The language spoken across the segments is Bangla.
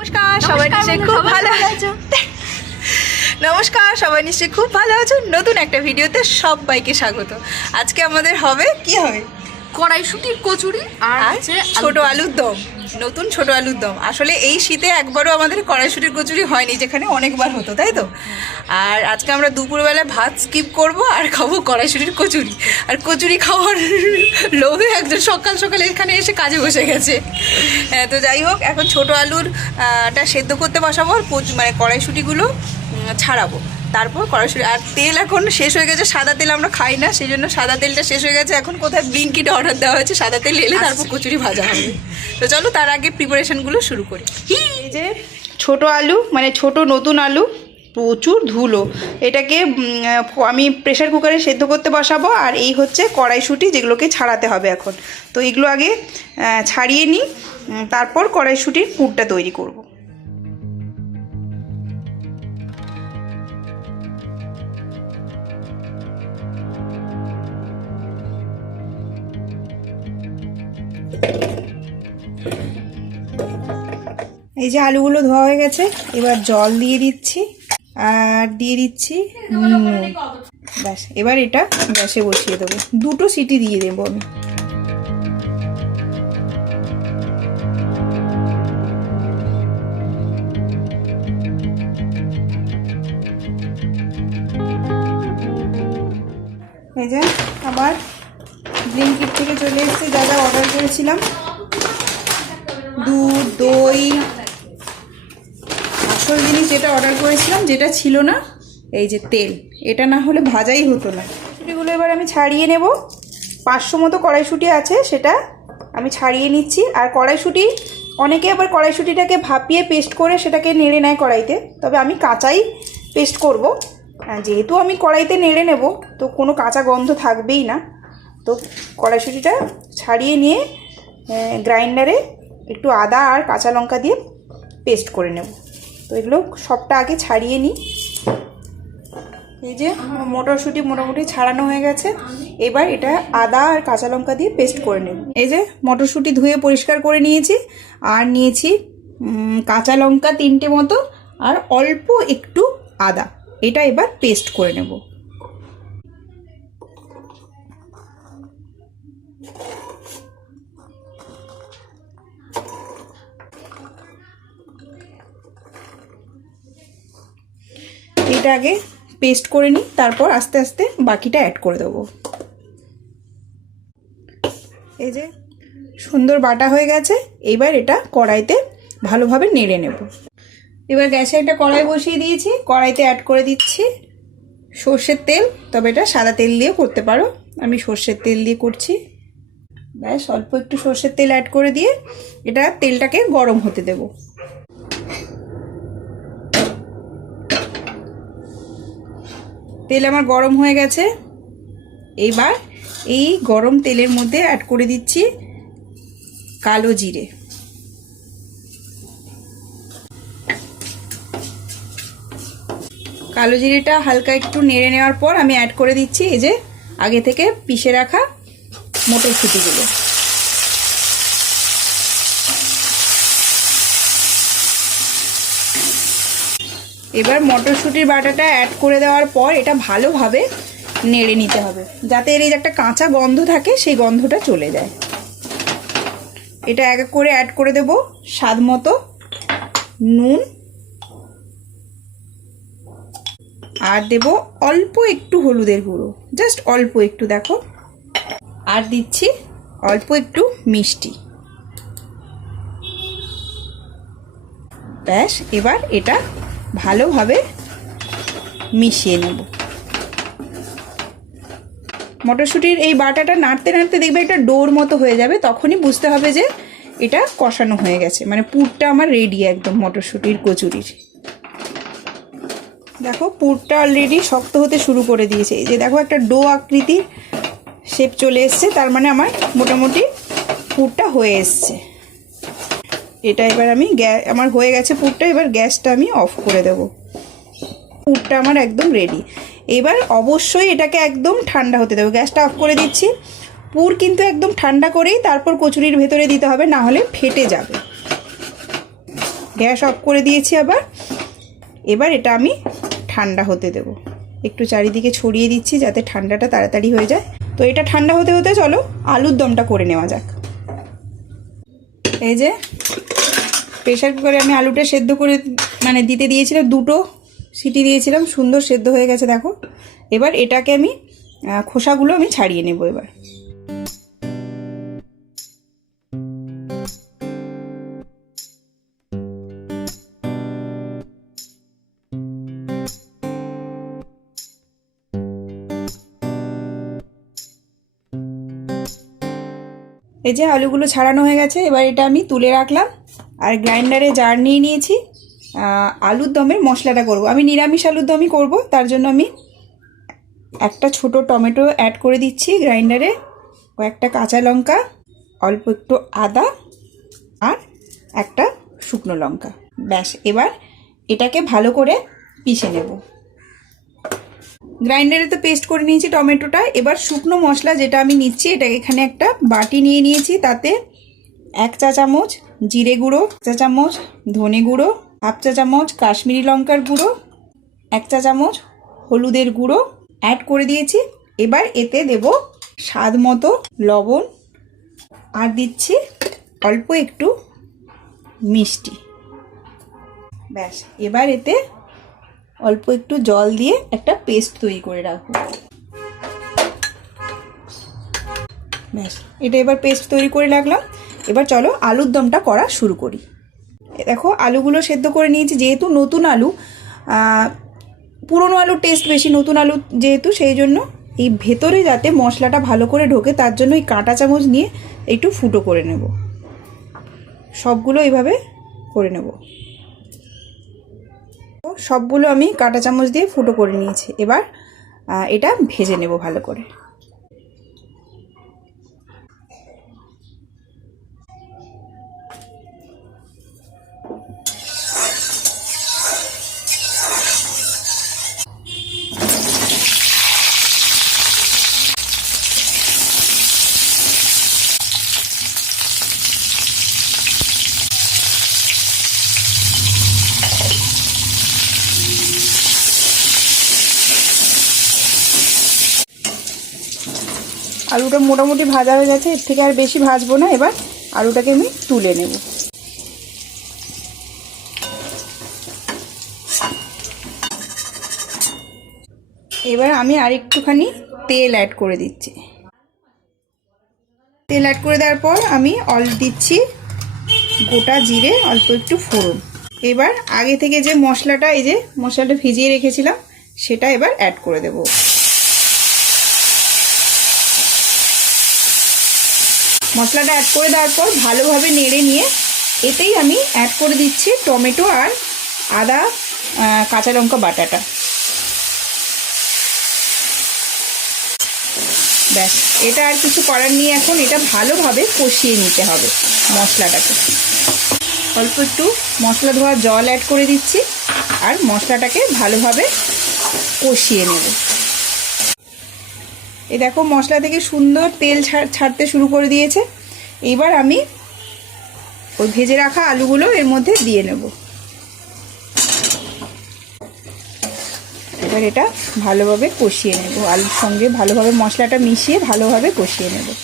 নমস্কার সবাই নিশ্চয়ই খুব ভালো আছো? নমস্কার সবাই নিশ্চয়ই খুব ভালো আছো? নতুন একটা ভিডিওতে সবাইকে স্বাগত। আজকে আমাদের হবে কি হবে? কড়াইশুটির কচুরি আর হচ্ছে ছোট আলুর দম। নতুন ছোট আলুর দম। আসলে এই শীতে একবারও আমাদের কড়াইশুটির কচুরি হয়নি যেখানে অনেকবার হতো তাই তো? আর আজকে আমরা দুপুরবেলা ভাত স্কিপ করব আর খাব কড়াইশুটির কচুরি। আর কচুরি খাওয়ার লোভে একজন সকাল সকালে এখানে এসে কাজে বসে গেছে। হ্যাঁ, তো যাই হোক এখন ছোট আলুরটা সেদ্ধ করতে বসাবো আর মানে কড়াইশুটিগুলো ছাড়াবো। তারপর কড়াইশুটি। আর তেল এখন শেষ হয়ে গেছে সাদা তেল আমরা খাই না সেই জন্য সাদা তেলটা শেষ হয়ে গেছে। এখন কোথায় ব্লিঙ্কিট অর্ডার দেওয়া হয়েছে সাদা তেল এলে তারপর কচুরি ভাজা হবে। তো চলো তার আগে প্রিপারেশনগুলো শুরু করি। এই যে ছোট আলু মানে ছোট নতুন আলু প্রচুর ধুলো। এটাকে আমি প্রেশার কুকারে সেদ্ধ করতে বসাবো। আর এই হচ্ছে কড়াইশুঁটি যেগুলোকে ছাড়াতে হবে এখন। তো এগুলো আগে ছাড়িয়ে নিই। তারপর কড়াইশুঁটির পুরটা তৈরি করব। এই যে আলুগুলো ধোয়া হয়ে গেছে, এবার জল দিয়ে দিচ্ছি, আর দিয়ে দিচ্ছি ব্যাস, এবার এটা গ্যাসে বসিয়ে দেবো। দুটো সিটি দিয়ে দেবো আমি। এই যে আবার ব্লিঙ্কিট থেকে চলে এসেছে, যা যা অর্ডার করেছিলাম। দুধ, দই। আসল জিনিস যেটা অর্ডার করেছিলাম, যেটা ছিল না, এই যে তেল। এটা না হলে ভাজাই হতো না। কড়াইশুটিগুলো এবার আমি ছাড়িয়ে নেব। পাঁচশো মতো কড়াইশুটি আছে, সেটা আমি ছাড়িয়ে নিচ্ছি। আর কড়াইশুটি, অনেকে আবার কড়াইশুটিটাকে ভাপিয়ে পেস্ট করে সেটাকে নেড়ে নেয় কড়াইতে। তবে আমি কাঁচাই পেস্ট করব। আর যেহেতু আমি কড়াইতে নেড়ে নেব, তো কোনো কাঁচা গন্ধ থাকবেই না। তো কড়াইশুটিটা ছাড়িয়ে নিয়ে গ্রাইন্ডারে একটু আদা আর কাঁচা লঙ্কা দিয়ে পেস্ট করে নেব। তো এগুলো সবটা আগে ছাড়িয়ে নিই। এই যে মটরশুঁটি মোটামুটি ছাড়ানো হয়ে গেছে। এবার এটা আদা আর কাঁচা লঙ্কা দিয়ে পেস্ট করে নেব। এই যে মটরশুঁটি ধুয়ে পরিষ্কার করে নিয়েছি। আর নিয়েছি কাঁচা লঙ্কা তিনটে মতো আর অল্প একটু আদা। এটা এবার পেস্ট করে নেব। এটা আগে পেস্ট করে নিই, তারপর আস্তে আস্তে বাকিটা অ্যাড করে দেবো। এই যে সুন্দর বাটা হয়ে গেছে, এবার এটা কড়াইতে ভালোভাবে নেড়ে নেব। এবার গ্যাসে একটা কড়াই বসিয়ে দিয়েছি, কড়াইতে অ্যাড করে দিচ্ছি সর্ষের তেল, তবে এটা সাদা তেল দিয়ে করতে পারো, আমি সর্ষের তেল দিয়ে করছি। ব্যাস, অল্প একটু সর্ষের তেল অ্যাড করে দিয়ে এটা তেলটাকে গরম হতে দেবো। তেল আমার গরম হয়ে গেছে। এইবার এই গরম তেলের মধ্যে অ্যাড করে দিচ্ছি কালো জিরে। কালো জিরেটা হালকা একটু নেড়ে নেওয়ার পর আমি অ্যাড করে দিচ্ছি এই যে আগে থেকে পিষে রাখা মটরশুঁটিগুলো। এবার মটরশুঁটির বাটাটা অ্যাড করে দেওয়ার পর এটা ভালোভাবে নেড়ে নিতে হবে, যাতে এর এই যে একটা কাঁচা গন্ধ থাকে, সেই গন্ধটা চলে যায়। এটা এক এক করে অ্যাড করে দেব, স্বাদ মতো নুন। আর দেব অল্প একটু হলুদের গুঁড়ো জাস্ট অল্প একটু, দেখো। আর দিচ্ছি অল্প একটু মিষ্টি। ব্যাস, এবার এটা ভালোভাবে মিশিয়ে নেব। মটরশুঁটির এই বাটাটা নাড়তে নাড়তে দেখবে একটা ডোর মতো হয়ে যাবে, তখনই বুঝতে হবে যে এটা কষানো হয়ে গেছে। মানে পুরটা আমার রেডি একদম মটরশুঁটির কচুরির। দেখো পুরটা অলরেডি শক্ত হতে শুরু করে দিয়েছে। এই যে দেখো একটা ডো আকৃতির শেপ চলে এসছে, তার মানে আমার মোটামুটি পুরটা হয়ে এসছে। এটা এবার আমি আমার হয়ে গেছে পুরটা, এবার গ্যাসটা আমি অফ করে দেব। পুরটা আমার একদম রেডি এবার অবশ্যই এটাকে একদম ঠান্ডা হতে দেবো। গ্যাসটা অফ করে দিচ্ছি। পুর কিন্তু একদম ঠান্ডা করেই তারপর কচুরির ভেতরে দিতে হবে, না হলে ফেটে যাবে। গ্যাস অফ করে দিয়েছি আবার। এবার এটা আমি ঠান্ডা হতে দেব। একটু চারিদিকে ছড়িয়ে দিচ্ছি যাতে ঠান্ডাটা তাড়াতাড়ি হয়ে যায়। তো এটা ঠান্ডা হতে হতে চলো, আলুর দমটা করে নেওয়া যাক। এই যে প্রেশার কুকারে আমি আলুটা সেদ্ধ করে মানে দিতে দিয়েছিলাম, দুটো সিটি দিয়েছিলাম, সুন্দর সেদ্ধ হয়ে গেছে, দেখো। এবার এটাকে আমি খোসাগুলো আমি ছাড়িয়ে নেব এবার। এই যে আলুগুলো ছাড়ানো হয়ে গেছে, এবার এটা আমি তুলে রাখলাম আর গ্রাইন্ডারে জার নিয়ে নিয়েছি। আলুর দমের মশলাটা করব। আমি নিরামিষ আলুর দমই করব, তার জন্য আমি একটা ছোট টমেটো অ্যাড করে দিচ্ছি গ্রাইন্ডারে, কয়েকটা কাঁচা লঙ্কা, অল্প একটু আদা আর একটা শুকনো লঙ্কা। ব্যাস, এবার এটাকে ভালো করে পিষে নেব। গ্রাইন্ডারে তো পেস্ট করে নিয়েছি টমেটোটা। এবার শুকনো মশলা যেটা আমি নিচ্ছি এটা এখানে একটা বাটি নিয়ে নিয়েছি, তাতে এক চা চামচ জিরে গুঁড়ো চা চামচ ধনে গুঁড়ো, হাফ চা চামচ কাশ্মীরি লঙ্কার গুঁড়ো, এক চা চামচ হলুদের গুঁড়ো অ্যাড করে দিয়েছি। এবার এতে দেব স্বাদ মতো লবণ আর দিচ্ছি অল্প একটু মিষ্টি। ব্যাস, এবার এতে অল্প একটু জল দিয়ে একটা পেস্ট তৈরি করে রাখব। ব্যাস, এটা এবার পেস্ট তৈরি করে রাখলাম। এবার চলো আলুর দমটা করা শুরু করি। দেখো, আলুগুলো সেদ্ধ করে নিয়েছি, যেহেতু নতুন আলু পুরনো আলুর টেস্ট বেশি, নতুন আলু যেহেতু, সেই জন্য এই ভেতরে যাতে মশলাটা ভালো করে ঢোকে, তার জন্য এই কাঁটা চামচ নিয়ে একটু ফুটো করে নেব। সবগুলো এইভাবে করে নেব। সবগুলো আমি কাঁটা চামচ দিয়ে ফুটো করে নিয়েছি। এবার এটা ভেজে নেব ভালো করে। আলুটা মোটামুটি ভাজা হয়ে গেছে, এর থেকে আর বেশি ভাজবো না। এবার আলুটাকে আমি তুলে নেব। এবার আমি আর একটুখানি তেল অ্যাড করে দিচ্ছি। তেল অ্যাড করে দেওয়ার পর আমি অল দিচ্ছি গোটা জিরে, অল্প একটু ফোড়ন। এবার আগে থেকে যে মশলাটা, এই যে মশলাটা ভিজিয়ে রেখেছিলাম, সেটা এবার অ্যাড করে দেবো। মশলাটা অ্যাড করে দেওয়ার পর ভালোভাবে নেড়ে নিয়ে এতেই আমি অ্যাড করে দিচ্ছি টমেটো আর আদা কাঁচা লঙ্কা বাটাটা। ব্যাস, এটা আর কিছু করার নিয়ে এখন। এটা ভালোভাবে কষিয়ে নিতে হবে মশলাটাকে। অল্প একটু মশলা ধোয়া জল অ্যাড করে দিচ্ছি আর মশলাটাকে ভালোভাবে কষিয়ে নেব। এই দেখো, মশলা থেকে সুন্দর তেল ছাড়- ছাড়তে শুরু করে দিয়েছে। এবার আমি ওই ভেজে রাখা আলুগুলো এর মধ্যে দিয়ে নেব। এবার এটা ভালোভাবে কষিয়ে নেব। আলুর সঙ্গে ভালোভাবে মশলাটা মিশিয়ে ভালোভাবে কষিয়ে নেব।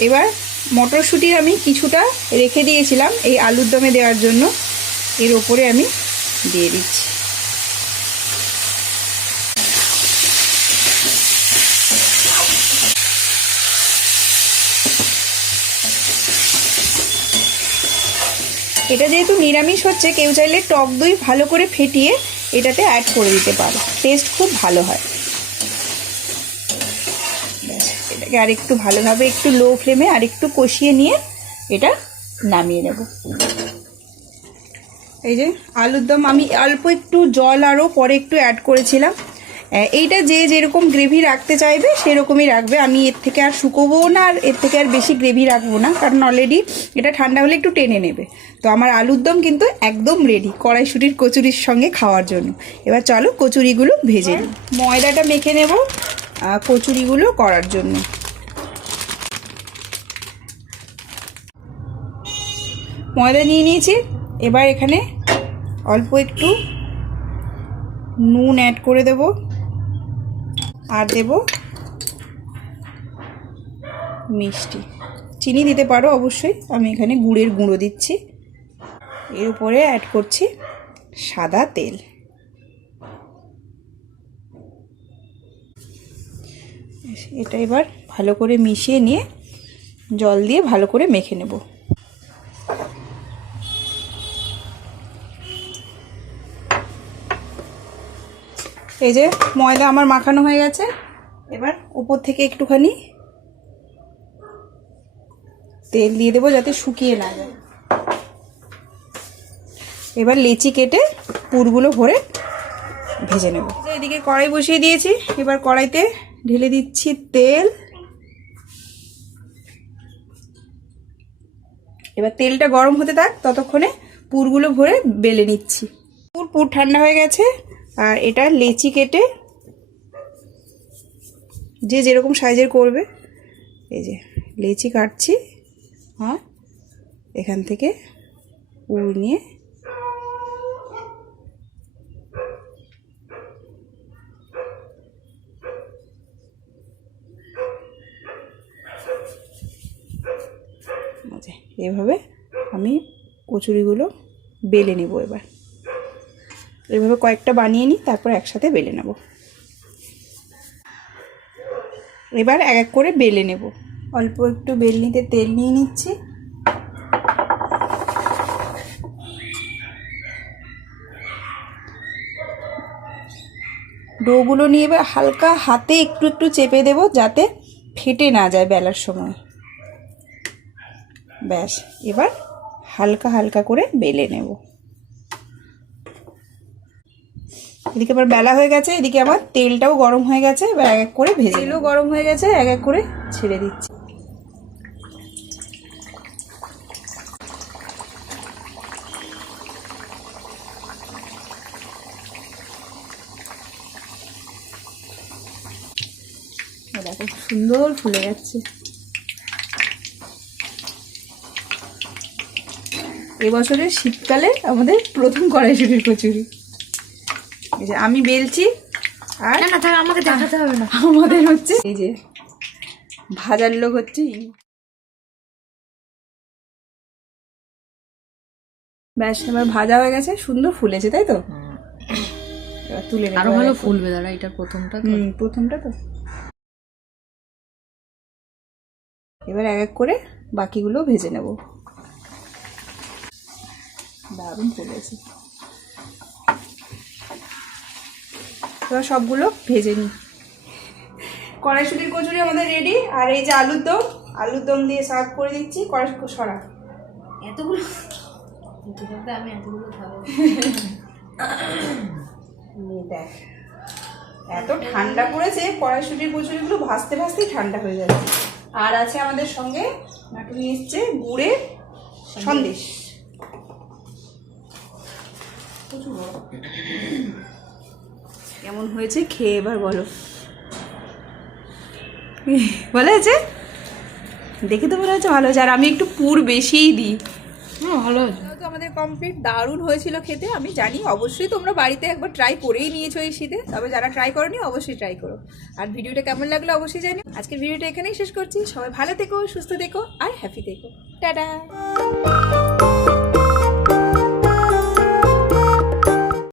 এবার মটরশুঁটির আমি কিছুটা রেখে দিয়েছিলাম এই আলুর দমে দেওয়ার জন্য। এর ওপরে আমি দিয়ে দিচ্ছি। এটা যেহেতু নিরামিষ হচ্ছে, কেউ চাইলে টক দই ভালো করে ফেটিয়ে এটাতে অ্যাড করে দিতে পারো। টেস্ট খুব ভালো হয়। এটাকে আরেকটু ভালোভাবে একটু লো ফ্লেমে আরেকটু কষিয়ে নিয়ে এটা নামিয়ে নেব। এই যে আলুর দম, আমি অল্প একটু জল আরও পরে একটু অ্যাড করেছিলাম। এইটা যে যেরকম গ্রেভি রাখতে চাইবে, সেরকমই রাখবে। আমি এর থেকে আর শুকোবো না, আর এর থেকে আর বেশি গ্রেভি রাখব না, কারণ অলরেডি এটা ঠান্ডা হলে একটু টেনে নেবে। তো আমার আলুর দম কিন্তু একদম রেডি কড়াইশুটির কচুরির সঙ্গে খাওয়ার জন্য। এবার চলো কচুরিগুলো ভেজে নিই। ময়দাটা মেখে নেব কচুরিগুলো করার জন্য। ময়দা নিয়ে নিয়েছি, এবার এখানে অল্প একটু নুন অ্যাড করে দেব। আর দেব মিষ্টি। চিনি দিতে পারো অবশ্যই। আমি এখানে গুড়ের গুঁড়ো দিচ্ছি। এর উপরে অ্যাড করছি সাদা তেল। এটা এবার ভালো করে মিশিয়ে নিয়ে জল দিয়ে ভালো করে মেখে নেব। এই যে ময়দা আমার মাখানো হয়ে গেছে। এবার উপর থেকে একটুখানি তেল দিয়ে দেবো যাতে শুকিয়ে না যায়। এবার লেচি কেটে পুরগুলো ভরে ভেজে নেব। এদিকে কড়াই বসিয়ে দিয়েছি। এবার কড়াইতে ঢেলে দিচ্ছি তেল। এবার তেলটা গরম হতে থাক, ততক্ষণে পুরগুলো ভরে বেলে নিচ্ছি। পুর পুর ঠান্ডা হয়ে গেছে। আর এটা লেচি কেটে যে যেরকম সাইজের করবে, এই যে লেচি কাটছি হ্যাঁ এখান থেকে পুর নিয়ে এভাবে আমি কচুরিগুলো বেলে নেব এবার। এভাবে কয়েকটা বানিয়ে নিই, তারপর একসাথে বেলে নেব। এবার এক এক করে বেলে নেব। অল্প একটু বেলনিতে তেল নিয়ে নিচ্ছি। ডোগুলো নিয়ে এবার হালকা হাতে একটু একটু চেপে দেব, যাতে ফেটে না যায় বেলার সময়। ব্যাস, এবার হালকা হালকা করে বেলে নেব। এদিকে আবার বেলা হয়ে গেছে, এদিকে আবার তেলটাও গরম হয়ে গেছে, এবার এক এক করে ভেজে তেলও গরম হয়ে গেছে, এক এক করে ছেড়ে দিচ্ছি। সুন্দর ফুলে যাচ্ছে। এবছরের শীতকালে আমাদের প্রথম কড়াইশুটির কচুরি। এই যে আমি বেলছি আর না থাক আমাকে দেখাতে হবে না। আমাদের হচ্ছে এই যে ভাজার লোক হচ্ছে ব্যাস এবার ভাজা হয়ে গেছে সুন্দর ফুলেছে তাই তো? তুলে আরও ভালো ফুলবে দাঁড়া এটার প্রথমটা হুম প্রথমটা তো। এবার এক এক করে বাকিগুলো ভেজে নেব। দারুণ ফুলেছে। এবার সবগুলো ভেজে নিই। কড়াইশুটির কচুরি আমাদের রেডি আর এই যে আলুর দম আলুর দম দিয়ে সার্ভ করে দিচ্ছি কড়াই সরা। এতগুলো? আমি এতগুলো খাব। দেখ এত ঠান্ডা পড়েছে কড়াইশুটির কচুরিগুলো ভাজতে ভাজতেই ঠান্ডা হয়ে যাচ্ছে। আর আছে আমাদের সঙ্গে নাটু নিয়ে এসছে গুড়ের সন্দেশ। কেমন হয়েছে? খেয়ে এবার বলো। ভালো হয়েছে? দেখে তো মনে হচ্ছে ভালো হয়েছে। আর আমি একটু পুর বেশিই দিই। হ্যাঁ ভালো হয়েছে। আমাদের কমপ্লিট দারুণ হয়েছিল খেতে। আমি জানি, অবশ্যই তোমরা বাড়িতে একবার ট্রাই করেই নিয়েছো এই শীতে। তবে যারা ট্রাই করনি, অবশ্যই ট্রাই করো। আর ভিডিওটা কেমন লাগল অবশ্যই জানি। আজকের ভিডিওটা এখানেই শেষ করছি। সবাই ভালো থেকো, সুস্থ থেকো, আর হ্যাপি থেকো। টাটা!